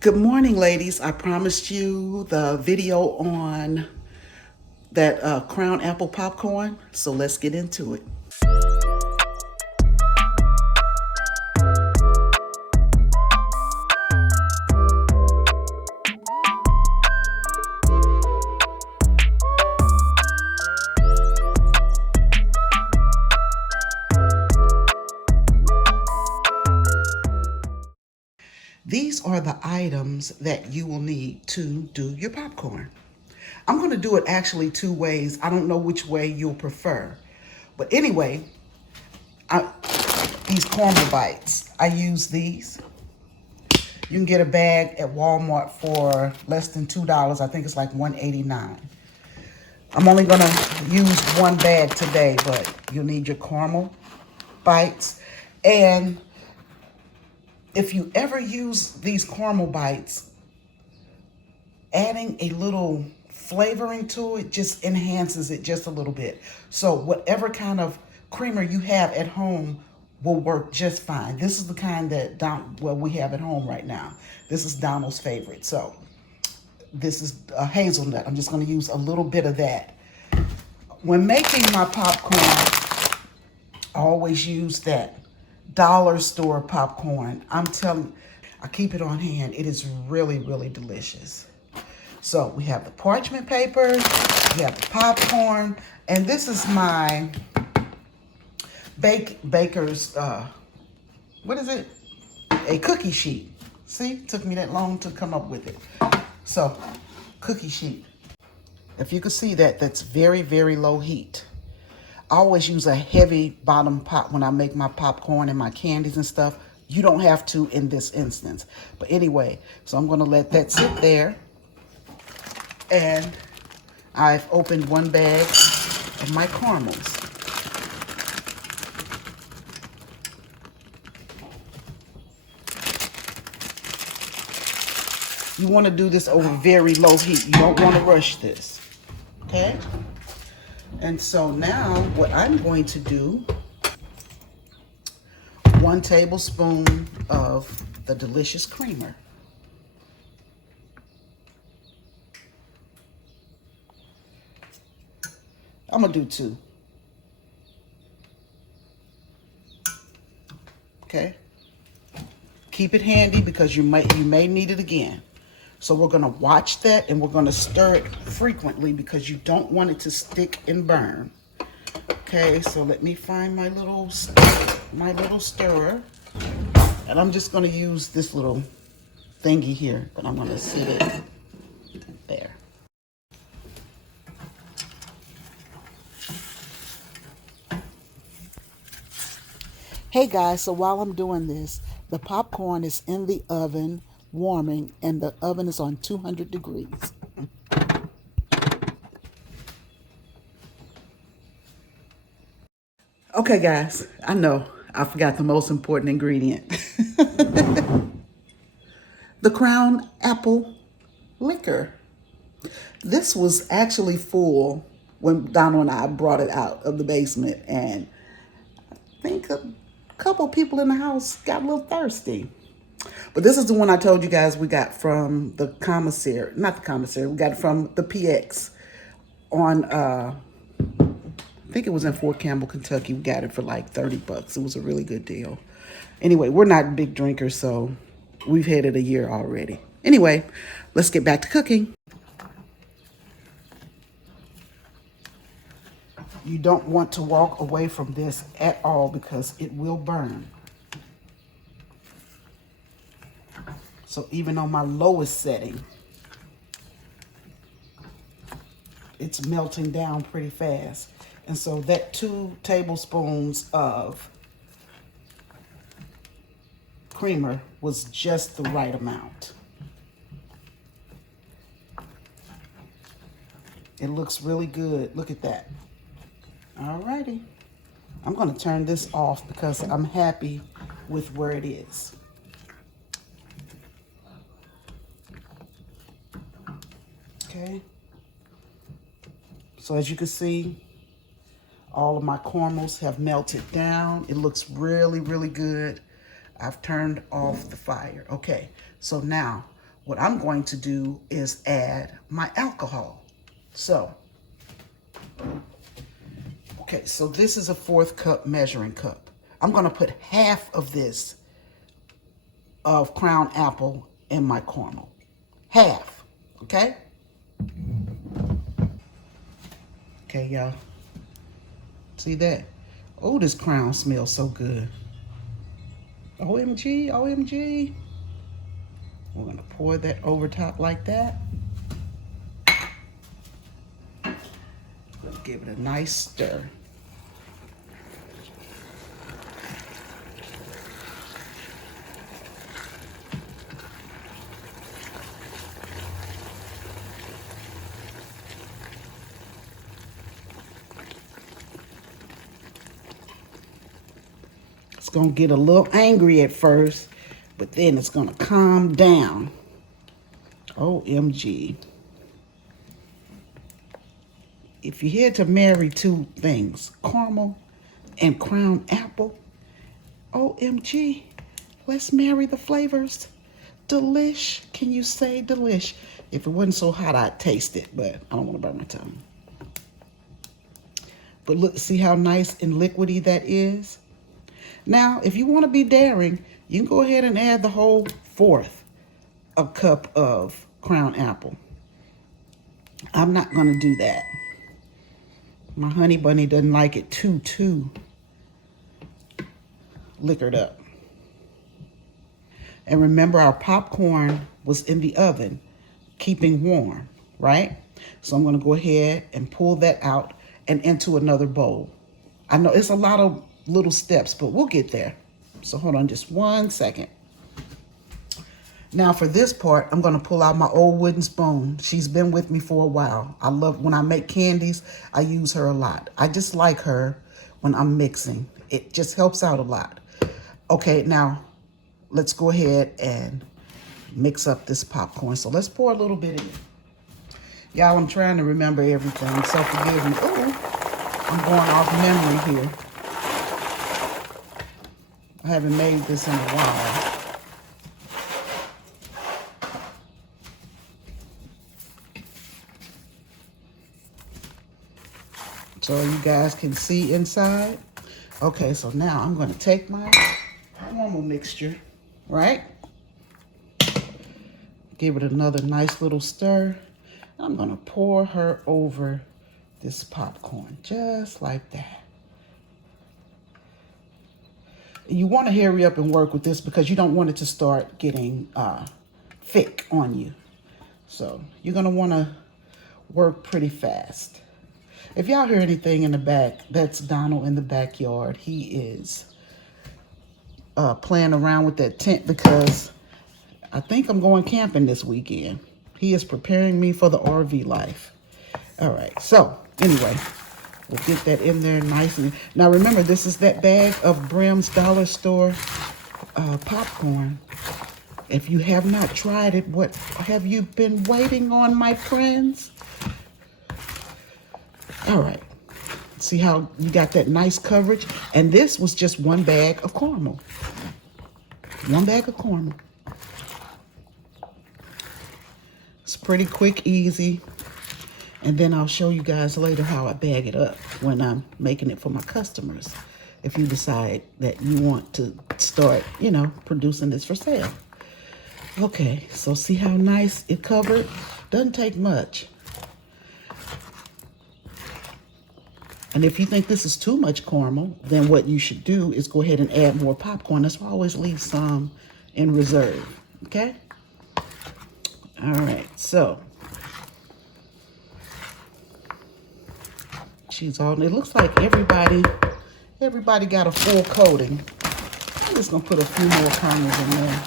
Good morning, ladies. I promised you the video on that Crown Apple popcorn, so let's get into it. These are the items that you will need to do your popcorn. I'm going to do it actually two ways. I don't know which way you'll prefer. But anyway, these caramel bites, I use these. You can get a bag at Walmart for less than $2. I think it's like $1.89. I'm only going to use one bag today, but you'll need your caramel bites. And if you ever use these caramel bites, adding a little flavoring to it just enhances it just a little bit. So whatever kind of creamer you have at home will work just fine. This is the kind that we have at home right now. This is Donald's favorite. So this is a hazelnut. I'm just going to use a little bit of that. When making my popcorn, I always use that dollar store popcorn. I'm telling you, I keep it on hand. It is really, really delicious. So we have the parchment paper, we have the popcorn, and this is my baker's, what is it? A cookie sheet. See, it took me that long to come up with it. So, cookie sheet. If you can see that, that's very, very low heat. I always use a heavy bottom pot when I make my popcorn and my candies and stuff. You don't have to in this instance. But anyway, so I'm going to let that sit there. And I've opened one bag of my caramels. You want to do this over very low heat. You don't want to rush this. Okay? And so now what I'm going to do, 1 tablespoon of the delicious creamer. I'm gonna do 2. Okay? Keep it handy because you may need it again. So we're gonna watch that and we're gonna stir it frequently because you don't want it to stick and burn. Okay, so let me find my little stirrer. And I'm just gonna use this little thingy here, but I'm gonna sit it there. Hey guys, so while I'm doing this, the popcorn is in the oven warming and the oven is on 200 degrees. Okay guys, I know I forgot the most important ingredient. The Crown Apple liquor. This was actually full when Donald and I brought it out of the basement, and I think a couple people in the house got a little thirsty. But this is the one I told you guys we got from the commissary. Not the commissary. We got it from the PX on, I think it was in Fort Campbell, Kentucky. We got it for like 30 bucks. It was a really good deal. Anyway, we're not big drinkers, so we've had it a year already. Anyway, let's get back to cooking. You don't want to walk away from this at all because it will burn. So even on my lowest setting, it's melting down pretty fast. And so that 2 tablespoons of creamer was just the right amount. It looks really good. Look at that. Alrighty. I'm going to turn this off because I'm happy with where it is. Okay. So as you can see, all of my caramels have melted down. It looks really, really good. I've turned off the fire. Okay, so now what I'm going to do is add my alcohol. So, okay, so this is a 1/4 cup measuring cup. I'm going to put half of this of Crown Apple in my caramel. Half, okay? Okay, y'all. See that? Oh, this Crown smells so good. OMG, OMG. We're going to pour that over top like that. Let's give it a nice stir. It's going to get a little angry at first, but then it's going to calm down. OMG. If you're here to marry two things, caramel and Crown Apple, OMG, let's marry the flavors. Delish. Can you say delish? If it wasn't so hot, I'd taste it, but I don't want to burn my tongue. But look, see how nice and liquidy that is? Now, if you want to be daring, you can go ahead and add the whole 1/4 cup of Crown Apple. I'm not going to do that. My honey bunny doesn't like it too liquored up. And remember, our popcorn was in the oven, keeping warm, right? So I'm going to go ahead and pull that out and into another bowl. I know it's a lot of little steps, but we'll get there. So hold on just 1 second. Now for this part, I'm going to pull out my old wooden spoon. She's been with me for a while. I love when I make candies, I use her a lot. I just like her when I'm mixing. It just helps out a lot. Okay, now let's go ahead and mix up this popcorn. So let's pour a little bit in. Y'all, I'm trying to remember everything, so forgive me. Ooh, I'm going off memory here. I haven't made this in a while. So you guys can see inside. Okay, so now I'm going to take my normal mixture, right? Give it another nice little stir. I'm going to pour her over this popcorn, just like that. You want to hurry up and work with this because you don't want it to start getting thick on you. So you're going to want to work pretty fast. If y'all hear anything in the back, that's Donald in the backyard. He is playing around with that tent because I think I'm going camping this weekend. He is preparing me for the RV life. All right, so anyway, we'll get that in there nice. And now remember, this is that bag of Brim's Dollar Store popcorn. If you have not tried it, what have you been waiting on, my friends? All right. See how you got that nice coverage? And this was just 1 bag of caramel. 1 bag of caramel. It's pretty quick, easy. And then I'll show you guys later how I bag it up when I'm making it for my customers. If you decide that you want to start, you know, producing this for sale. Okay, so see how nice it covered? Doesn't take much. And if you think this is too much caramel, then what you should do is go ahead and add more popcorn. That's why I always leave some in reserve, okay? All right, so she's all, it looks like everybody got a full coating. I'm just gonna put a few more kernels in there.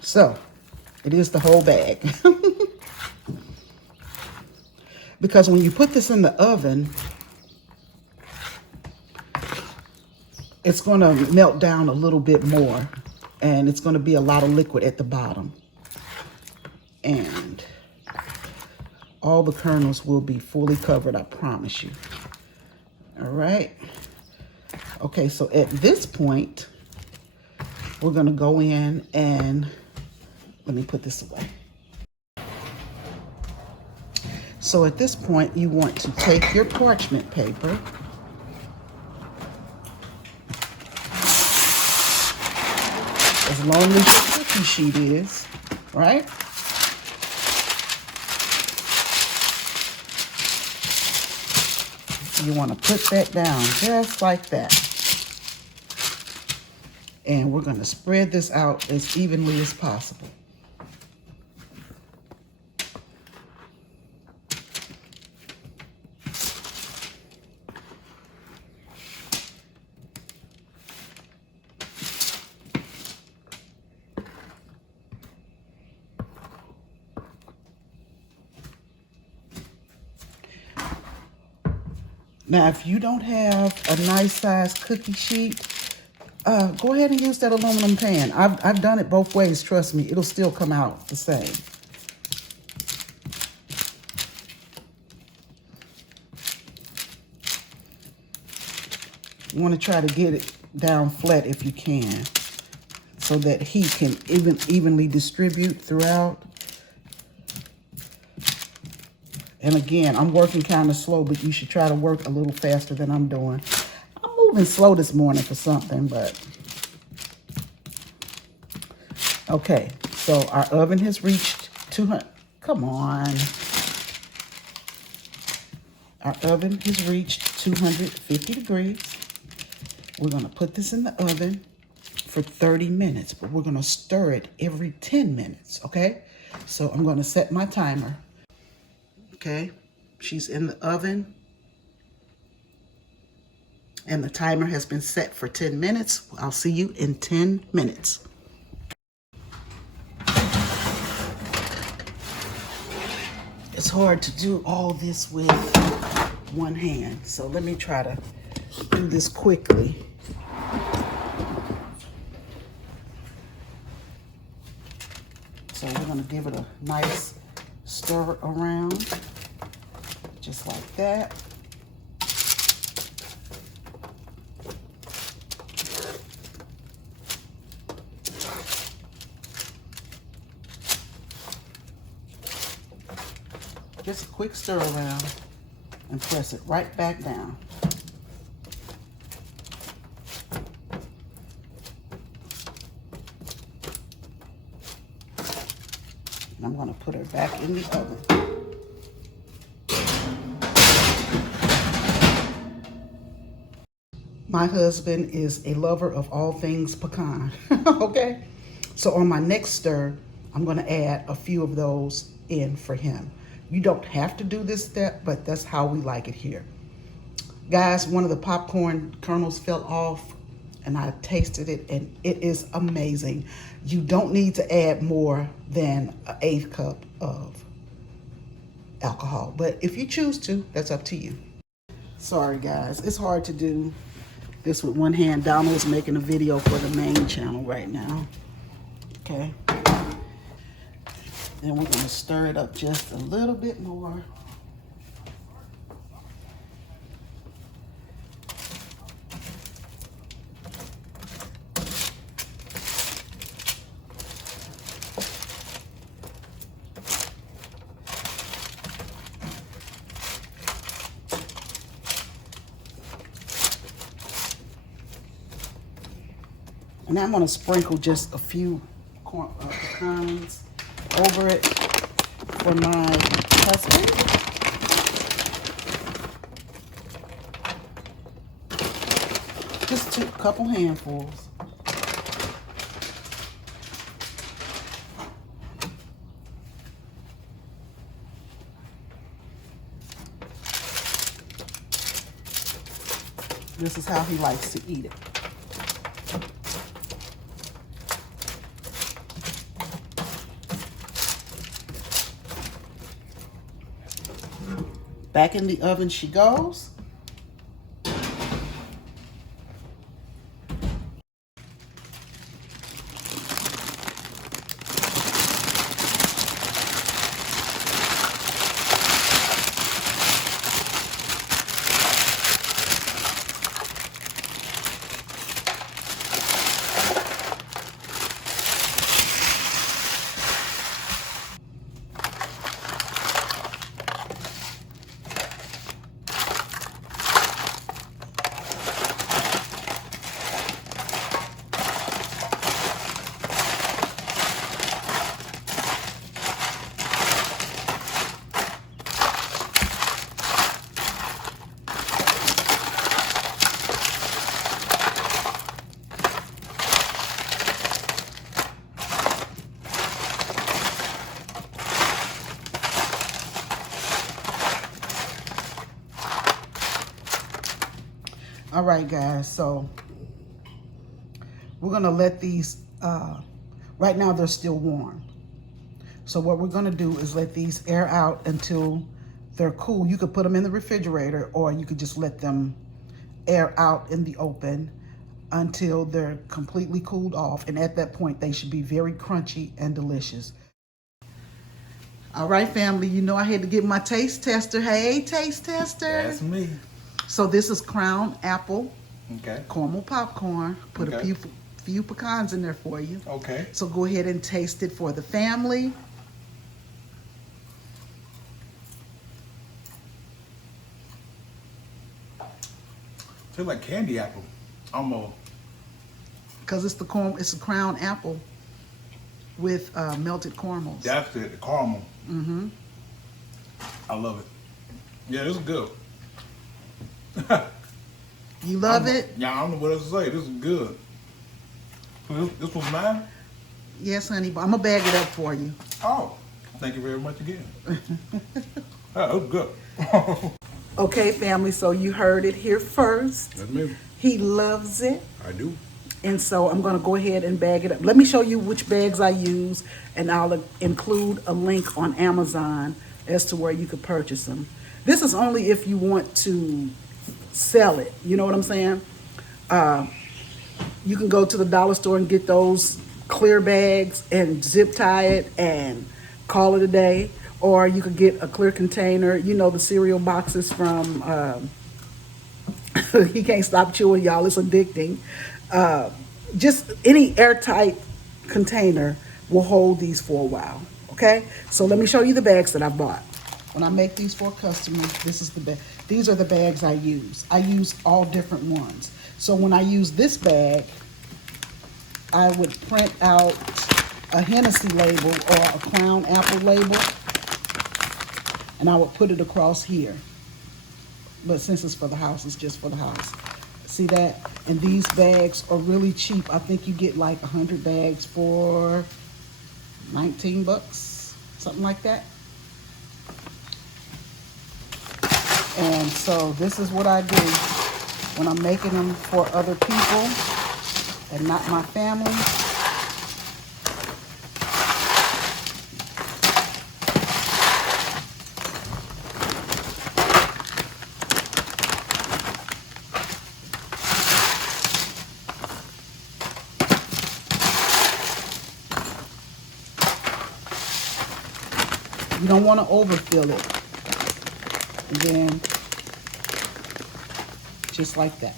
So it is the whole bag. Because when you put this in the oven, it's going to melt down a little bit more, and it's going to be a lot of liquid at the bottom. And all the kernels will be fully covered, I promise you. All right. Okay, so at this point, we're going to go in and let me put this away. So at this point, you want to take your parchment paper, as long as your cookie sheet is, right? You want to put that down just like that. And we're going to spread this out as evenly as possible. Now, if you don't have a nice size cookie sheet, go ahead and use that aluminum pan. I've done it both ways. Trust me, it'll still come out the same. You want to try to get it down flat if you can, so that heat can evenly distribute throughout. And again, I'm working kind of slow, but you should try to work a little faster than I'm doing. I'm moving slow this morning for something, but... Okay, so our oven has reached 200... Come on. Our oven has reached 250 degrees. We're going to put this in the oven for 30 minutes, but we're going to stir it every 10 minutes, okay? So I'm going to set my timer. Okay, she's in the oven, and the timer has been set for 10 minutes. I'll see you in 10 minutes. It's hard to do all this with one hand, so let me try to do this quickly. So we're going to give it a nice stir around. Just like that. Just a quick stir around and press it right back down. And I'm going to put her back in the oven. My husband is a lover of all things pecan, okay? So on my next stir, I'm gonna add a few of those in for him. You don't have to do this step, but that's how we like it here. Guys, one of the popcorn kernels fell off and I tasted it and it is amazing. You don't need to add more than an 1/8 cup of alcohol, but if you choose to, that's up to you. Sorry guys, it's hard to do this with one hand. Donald's making a video for the main channel right now. Okay. Then we're going to stir it up just a little bit more. And I'm going to sprinkle just a few pecans over it for my husband. Just a couple handfuls. This is how he likes to eat it. Back in the oven she goes. All right, guys, so we're gonna let these, right now they're still warm. So what we're gonna do is let these air out until they're cool. You could put them in the refrigerator, or you could just let them air out in the open until they're completely cooled off. And at that point, they should be very crunchy and delicious. All right, family, you know I had to get my taste tester. Hey, taste tester. That's me. So this is Crown Apple. Okay. Caramel popcorn. Put Okay. a few pecans in there for you. Okay. So go ahead and taste it for the family. Tastes like candy apple, almost. Because it's it's a Crown Apple with melted caramels. That's it, the caramel. Mm-hmm. I love it. Yeah, this is good. You love it? Yeah, I don't know what else to say. This is good. So this was mine? Yes, honey, but I'm going to bag it up for you. Oh, thank you very much again. That was good. Okay, family, so you heard it here first. That's me. He loves it. I do. And so I'm going to go ahead and bag it up. Let me show you which bags I use, and I'll include a link on Amazon as to where you could purchase them. This is only if you want to sell it. You know what I'm saying? You can go to the dollar store and get those clear bags and zip tie it and call it a day. Or you could get a clear container, you know, the cereal boxes from, he can't stop chewing, y'all, it's addicting. Just any airtight container will hold these for a while, okay? So let me show you the bags that I bought. When I make these for customers, this is the bag. These are the bags I use. I use all different ones. So when I use this bag, I would print out a Hennessy label or a Crown Apple label, and I would put it across here. But since it's for the house, it's just for the house. See that? And these bags are really cheap. I think you get like 100 bags for 19 bucks, something like that. And so this is what I do when I'm making them for other people and not my family. You don't want to overfill it. And then, just like that.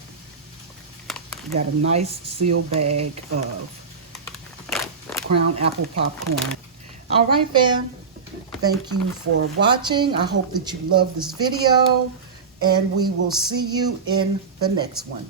You got a nice sealed bag of Crown Apple popcorn. All right, fam. Thank you for watching. I hope that you love this video, and we will see you in the next one.